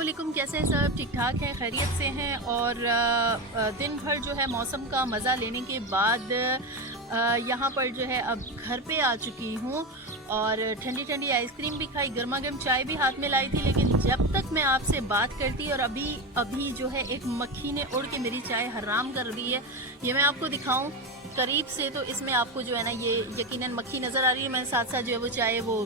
अस्सलामुअलैकुम, कैसे हैं सब? ठीक ठाक हैं, खैरियत से हैं। और दिन भर जो है मौसम का मज़ा लेने के बाद यहाँ पर जो है अब घर पे आ चुकी हूँ और ठंडी ठंडी आइसक्रीम भी खाई, गर्मा गर्म चाय भी हाथ में लाई थी। लेकिन जब तक मैं आपसे बात करती और अभी जो है एक मक्खी ने उड़ के मेरी चाय हराम कर दी है। ये मैं आपको दिखाऊं करीब से तो इसमें आपको जो है ना ये यकीनन मक्खी नज़र आ रही है। मैं साथ साथ जो है वो चाय वो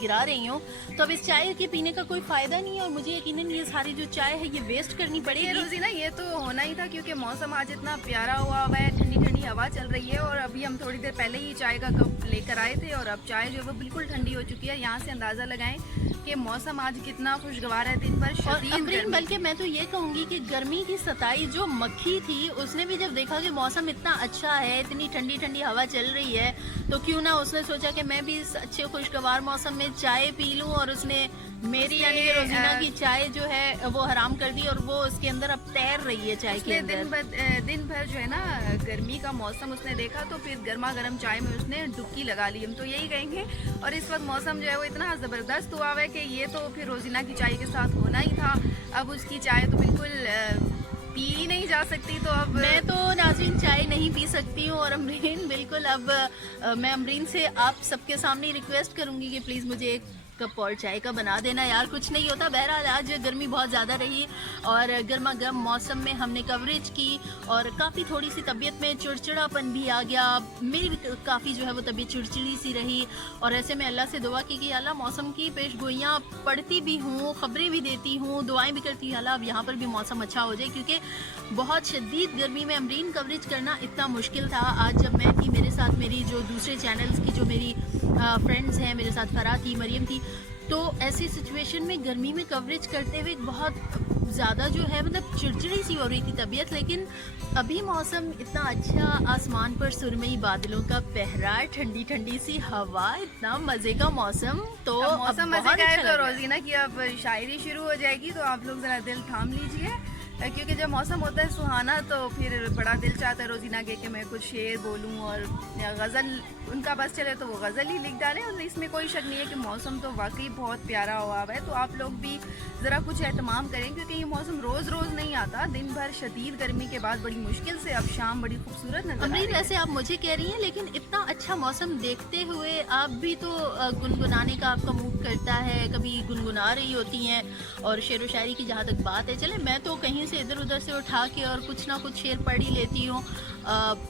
गिरा रही हूँ। तो अब इस चाय के पीने का कोई फ़ायदा नहीं है और मुझे यकीनन ये सारी जो चाय है ये वेस्ट करनी पड़ेगी। रोजी ना ये तो होना ही था क्योंकि मौसम आज इतना प्यारा हुआ है, ठंडी ठंडी हवा चल रही है और अभी हम थोड़ी देर पहले ही चाय का कप लेकर आए थे और अब चाय जो है वो बिल्कुल ठंडी हो चुकी है। यहाँ से अंदाज़ा लगाएं कि मौसम आज कितना खुशगवार है। दिन भर शदीद बल्कि मैं तो ये कहूँगी कि गर्मी की सताई जो मक्खी थी उसने भी जब देखा कि मौसम इतना अच्छा है, इतनी ठंडी ठंडी हवा चल रही है, तो क्यों ना उसने सोचा कि मैं भी इस अच्छे खुशगवार मौसम में चाय पी लूँ। और उसने मेरी यानी कि रोजीना की चाय जो है वो हराम कर दी और वो उसके अंदर अब तैर रही है चाय के अंदर। दिन भर जो है ना गर्मी का मौसम उसने देखा तो फिर गर्मा गर्म चाय में उसने डुबकी लगा ली, हम तो यही कहेंगे। और इस वक्त मौसम जो है वो इतना ज़बरदस्त हुआ है कि ये तो फिर रोजीना की चाय के साथ होना ही था। अब उसकी चाय तो बिल्कुल पी ही नहीं जा सकती। तो अब मैं तो नाज़रीन चाय नहीं पी सकती हूँ और अमरीन बिल्कुल अब मैं अमरीन से आप सबके सामने रिक्वेस्ट करूँगी कि प्लीज़ मुझे एक कप और चाय का बना देना यार, कुछ नहीं होता। बहरहाल आज गर्मी बहुत ज़्यादा रही और गर्मा गर्म मौसम में हमने कवरेज की और काफ़ी थोड़ी सी तबीयत में चिड़चिड़ापन भी आ गया। मेरी भी काफ़ी जो है वो तबीयत चिड़चिड़ी सी रही और ऐसे में अल्लाह से दुआ की कि अल्लाह मौसम की पेश गोइयाँ पढ़ती भी हूँ, ख़बरें भी देती हूँ, दुआएँ भी करती हूँ, अल्लाह अब यहाँ पर भी मौसम अच्छा हो जाए क्योंकि बहुत शदीद गर्मी में अमरीन कवरेज करना इतना मुश्किल था। आज जब मैं थी, मेरे साथ मेरी जो दूसरे चैनल्स की जो मेरी फ्रेंड्स हैं, मेरे साथ फरा थी, मरियम थी, तो ऐसी सिचुएशन में गर्मी में कवरेज करते हुए बहुत ज़्यादा जो है मतलब चिड़चिड़ी सी हो रही थी तबीयत। लेकिन अभी मौसम इतना अच्छा, आसमान पर सुरमई बादलों का पहरा, ठंडी ठंडी सी हवा, इतना मज़े का मौसम। तो मौसम मज़े का है तो रोजीना की अब शायरी शुरू हो जाएगी, तो आप लोग ज़रा दिल थाम लीजिए क्योंकि जब मौसम होता है सुहाना तो फिर बड़ा दिल चाहता है रोजीना के मैं कुछ शेर बोलूं और गज़ल उनका बस चले तो वो गज़ल ही लिख डालें। और इसमें कोई शक नहीं है कि मौसम तो वाकई बहुत प्यारा हुआ है। तो आप लोग भी ज़रा कुछ एहतमाम करें क्योंकि ये मौसम रोज़ रोज़ नहीं आता। दिन भर शदीद गर्मी के बाद बड़ी मुश्किल से अब शाम बड़ी खूबसूरत नजर आ रही है। वैसे आप मुझे कह रही हैं लेकिन इतना अच्छा मौसम देखते हुए आप भी तो गुनगुनाने का आपका मूड करता है, कभी गुनगुना रही होती हैं। और शेर व शायरी की जहाँ तक बात है, चले मैं तो कहीं से इधर उधर से उठा के और कुछ ना कुछ शेर पढ़ ही लेती हूँ।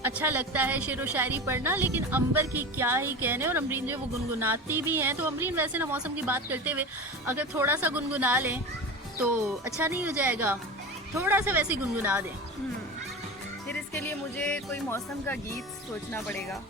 अच्छा लगता है शेर व शायरी पढ़ना, लेकिन अंबर की क्या ही कहने। और अमरीन जो वो गुनगुनाती भी हैं, तो अमरीन वैसे ना मौसम की बात करते हुए अगर थोड़ा सा गुनगुना लें तो अच्छा नहीं हो जाएगा? थोड़ा सा वैसे गुनगुना दें। फिर इसके लिए मुझे कोई मौसम का गीत सोचना पड़ेगा,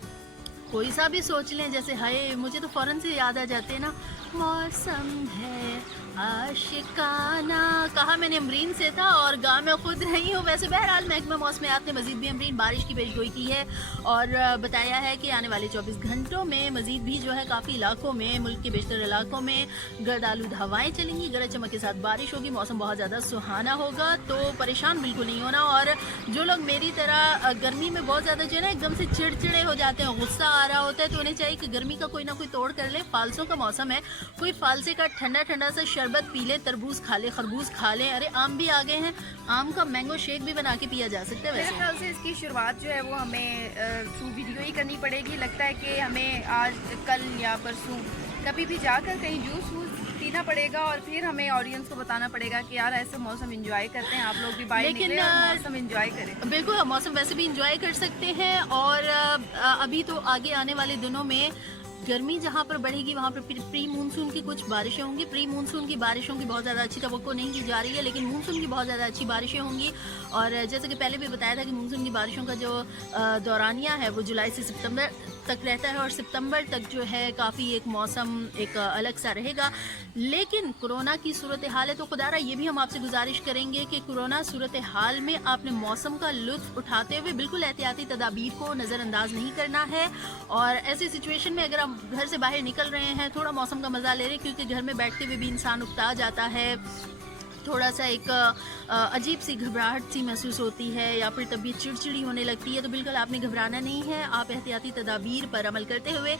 कोई सा भी सोच लें। जैसे हाय, मुझे तो फ़ौरन से याद आ जाते हैं ना, मौसम है आशिकाना, कहा मैंने अमरीन से था और गा मैं खुद रही हूँ। वैसे बहरहाल महकमा मौसमियात ने मज़ीद भी अमरीन बारिश की पेशगोई की है और बताया है कि आने वाले 24 घंटों में मज़ीद भी जो है काफ़ी इलाकों में, मुल्क के बेशतर इलाकों में गर्द आलूद हवाएँ चलेंगी, गरज चमक के साथ बारिश होगी, मौसम बहुत ज़्यादा सुहाना होगा। तो परेशान बिल्कुल नहीं होना। और जो लोग मेरी तरह गर्मी में बहुत ज़्यादा जो है ना एकदम से चिड़चिड़े हो जाते हैं, गुस्सा आ रहा होता है, तो उन्हें चाहिए कि गर्मी का कोई ना कोई तोड़ कर ले। फालसों का मौसम है, कोई फालसे का ठंडा ठंडा सा शरबत पी ले, तरबूज खा ले, खरबूज खा ले। अरे आम भी आ गए हैं, आम का मैंगो शेक भी बना के पिया जा सकता है। मेरे ख्याल से इसकी शुरुआत जो है वो हमें थ्रू वीडियो ही करनी पड़ेगी। लगता है कि हमें आज, कल या परसों कभी भी जाकर कहीं जूस वूस पीना पड़ेगा और फिर हमें ऑडियंस को बताना पड़ेगा कि यार ऐसे मौसम एंजॉय करते हैं, आप लोग भी बाहर निकलें और मौसम एंजॉय करें। बिल्कुल, मौसम वैसे भी एंजॉय कर सकते हैं। और अभी तो आगे आने वाले दिनों में गर्मी जहाँ पर बढ़ेगी वहाँ पर प्री मानसून की कुछ बारिशें होंगी। प्री मानसून की बारिशों की बहुत ज़्यादा अच्छी तवक्को नहीं की जा रही है, लेकिन मानसून की बहुत ज़्यादा अच्छी बारिशें होंगी। और जैसे कि पहले भी बताया था कि मानसून की बारिशों का जो दौरानिया है वो जुलाई से सितंबर तक रहता है और सितंबर तक जो है काफ़ी एक मौसम एक अलग सा रहेगा। लेकिन कोरोना की सूरत हाल है तो खुदारा ये भी हम आपसे गुजारिश करेंगे कि कोरोना सूरत हाल में आपने मौसम का लुत्फ़ उठाते हुए बिल्कुल एहतियाती तदाबीर को नज़रअंदाज नहीं करना है। और ऐसी सिचुएशन में अगर आप घर से बाहर निकल रहे हैं, थोड़ा मौसम का मज़ा ले रहे हैं, क्योंकि घर में बैठते हुए भी इंसान उकता जाता है, थोड़ा सा एक अजीब सी घबराहट सी महसूस होती है या फिर तबीयत चिड़चिड़ी होने लगती है, तो बिल्कुल आपने घबराना नहीं है। आप एहतियाती तदाबीर पर अमल करते हुए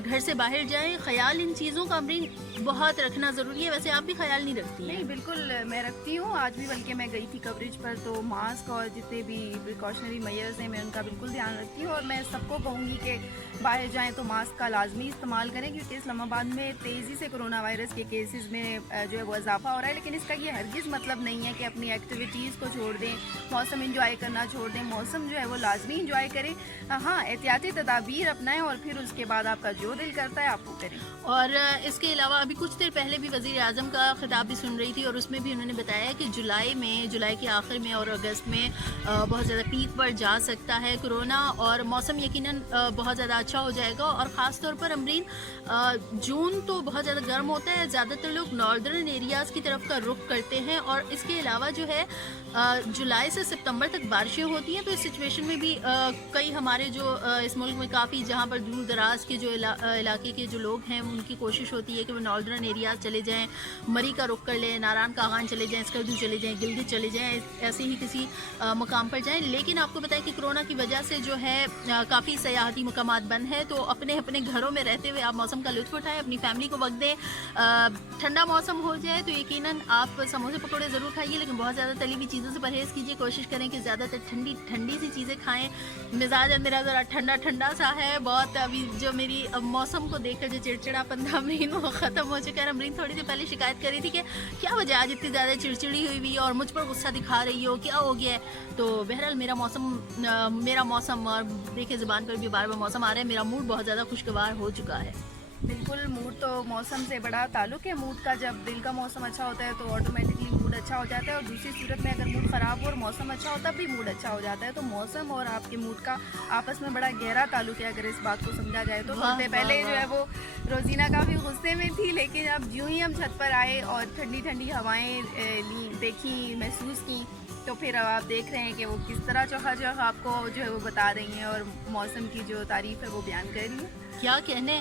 घर से बाहर जाएं। ख्याल इन चीज़ों का अमरीन बहुत रखना ज़रूरी है। वैसे आप भी ख्याल नहीं रखती हैं? नहीं, बिल्कुल मैं रखती हूँ। आज भी बल्कि मैं गई थी कवरेज पर, तो मास्क और जितने भी प्रिकॉशनरी मेजर्स हैं मैं उनका बिल्कुल ध्यान रखती हूँ। और मैं सबको कहूँगी कि बाहर जाएँ तो मास्क का लाजमी इस्तेमाल करें, क्योंकि इस्लामाबाद में तेज़ी से कोरोना वायरस के केसेस में जो है वो इजाफा हो रहा है। लेकिन इसका ये हरगिज़ मतलब नहीं है कि अपनी एक्टिविटीज़ को छोड़ दें, मौसम इंजॉय करना छोड़ दें। मौसम जो है वो लाजमी इंजॉय करें। हाँ, एहतियाती तदाबीर अपनाएं और फिर उसके बाद आपका जो दिल करता है आप वो करें। और इसके अलावा अभी कुछ देर पहले भी वज़ीर आज़म का खिताब भी सुन रही थी, और उसमें भी उन्होंने बताया कि जुलाई के आखिर में और अगस्त में बहुत ज़्यादा पीक पर जा सकता है कोरोना, और मौसम यकीनन बहुत ज़्यादा अच्छा हो जाएगा। और ख़ास तौर पर अमरीन, जून तो बहुत ज़्यादा गर्म होता है, ज़्यादातर लोग नॉर्दर्न एरियाज़ की तरफ का रुख करते हैं, और इसके अलावा जो है जुलाई से सितंबर तक बारिशें होती हैं। तो इस सिचुएशन में भी कई हमारे जो इस मुल्क में काफ़ी जहाँ पर दूर दराज के जो इलाके के जो लोग हैं उनकी कोशिश होती है कि वो नॉर्दर्न एरियाज चले जाएं, मरी का रुख कर लें, नारायण कागान चले जाएं, स्कर्दू चले जाएं, गिलगित चले जाएं, ऐसे ही किसी मकाम पर जाएं। लेकिन आपको बताएं कि कोरोना की वजह से जो है काफ़ी सयाहती मकामात बंद है, तो अपने अपने घरों में रहते हुए आप मौसम का लुत्फ़ उठाएं, अपनी फैमिली को वक्त दें। ठंडा मौसम हो जाए तो यकीनन आप समोसे पकौड़े ज़रूर खाइए, लेकिन बहुत ज़्यादा तली हुई चीज़ों से परहेज़ कीजिए। कोशिश करें कि ज़्यादातर ठंडी ठंडी सी चीज़ें खाएँ। मिजाज मेरा ज़रा ठंडा ठंडा सा है बहुत। अभी जो मेरी मौसम को देखकर जो चिड़चिड़ापन था अमरीन वो ख़त्म हो चुका है। अमरीन थोड़ी देर पहले शिकायत कर रही थी कि क्या वजह आज इतनी ज़्यादा चिड़चिड़ी हुई हुई और मुझ पर गुस्सा दिखा रही हो, क्या हो गया है। तो बहरहाल मेरा मौसम और देखिए ज़ुबान पर भी बार बार मौसम आ रहा है, मेरा मूड बहुत ज़्यादा खुशगवार हो चुका है। बिल्कुल, मूड तो मौसम से बड़ा ताल्लुक़ है। मूड का जब दिल का मौसम अच्छा होता है तो ऑटोमेटिकली मूड अच्छा हो जाता है, और दूसरी सूरत में अगर मूड ख़राब हो और मौसम अच्छा हो तब भी मूड अच्छा हो जाता है। तो मौसम और आपके मूड का आपस में बड़ा गहरा ताल्लुक़ है, अगर इस बात को समझा जाए तो। थोड़ी पहले जो है वो रोज़ीना काफ़ी गुस्से में थी, लेकिन अब यूँ ही हम छत पर आए और ठंडी ठंडी हवाएँ देखी, महसूस की, तो फिर अब आप देख रहे हैं कि वो किस तरह चौखा आपको जो है वो बता रही हैं और मौसम की जो तारीफ़ है वो बयान कर रही है। क्या कहने,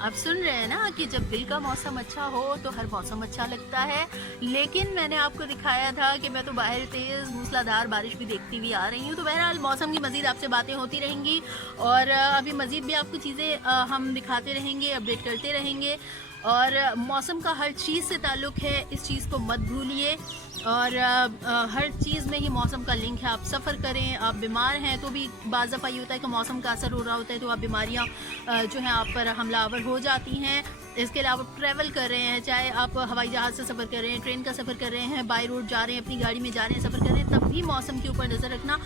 आप सुन रहे हैं ना कि जब दिल का मौसम अच्छा हो तो हर मौसम अच्छा लगता है। लेकिन मैंने आपको दिखाया था कि मैं तो बाहर तेज़ मूसलाधार बारिश भी देखती हुई आ रही हूँ। तो बहरहाल मौसम की मज़ीद आपसे बातें होती रहेंगी, और अभी मज़ीद भी आपको चीज़ें हम दिखाते रहेंगे, अपडेट करते रहेंगे। और मौसम का हर चीज़ से ताल्लुक़ है, इस चीज़ को मत भूलिए। और हर चीज़ में ही मौसम का लिंक है। आप सफ़र करें, आप बीमार हैं तो भी बाज़ दफ़ा ये होता है कि मौसम का असर हो रहा होता है, तो आप बीमारियाँ जो हैं आप पर हमलावर हो जाती हैं। इसके अलावा ट्रैवल कर रहे हैं, चाहे आप हवाई जहाज़ से सफ़र कर रहे हैं, ट्रेन का सफ़र कर रहे हैं, बाई रोड जा रहे हैं, अपनी गाड़ी में जा रहे हैं, सफ़र कर रहे हैं, तब भी मौसम के ऊपर नज़र रखना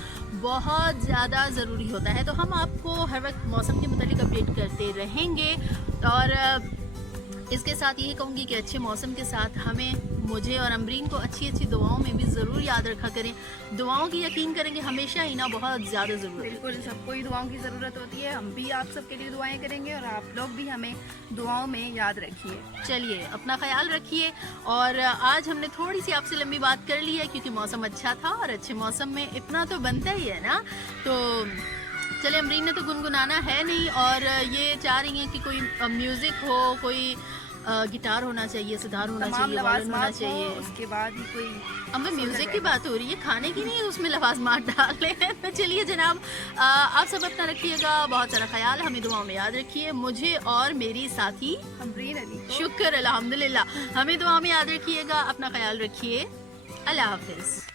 बहुत ज़्यादा ज़रूरी होता है। तो हम आपको हर वक्त मौसम के मुतालिक अपडेट करते रहेंगे। और इसके साथ यही कहूँगी कि अच्छे मौसम के साथ मुझे और अमरीन को अच्छी अच्छी दुआओं में भी ज़रूर याद रखा करें। दुआओं की यकीन करेंगे हमेशा ही ना बहुत ज़्यादा ज़रूरत है। बिल्कुल, सबको ही दुआओं की ज़रूरत होती है। हम भी आप सबके लिए दुआएं करेंगे और आप लोग भी हमें दुआओं में याद रखिए। चलिए, अपना ख्याल रखिए। और आज हमने थोड़ी सी आपसे लंबी बात कर ली है क्योंकि मौसम अच्छा था, और अच्छे मौसम में इतना तो बनता ही है ना। तो चले, अमरीन ने तो गुनगुनाना है नहीं, और ये चाह रही हैं कि कोई म्यूज़िक हो, कोई गिटार होना चाहिए, सितार होना चाहिए, वायलिन होना चाहिए। उसके बाद ही कोई अब म्यूजिक की बात हो रही है, खाने की नहीं, उसमें लवाज़मात डाल रहे हैं। तो चलिए जनाब, आप सब अपना रखिएगा बहुत सारा ख्याल, हमें दुआओं में याद रखिए। मुझे और मेरी साथी अमरीन अली, शुक्र अल्हम्दुलिल्लाह, हमें दुआओं में याद रखिएगा। अपना ख्याल रखिए। अल्लाह हाफिज़।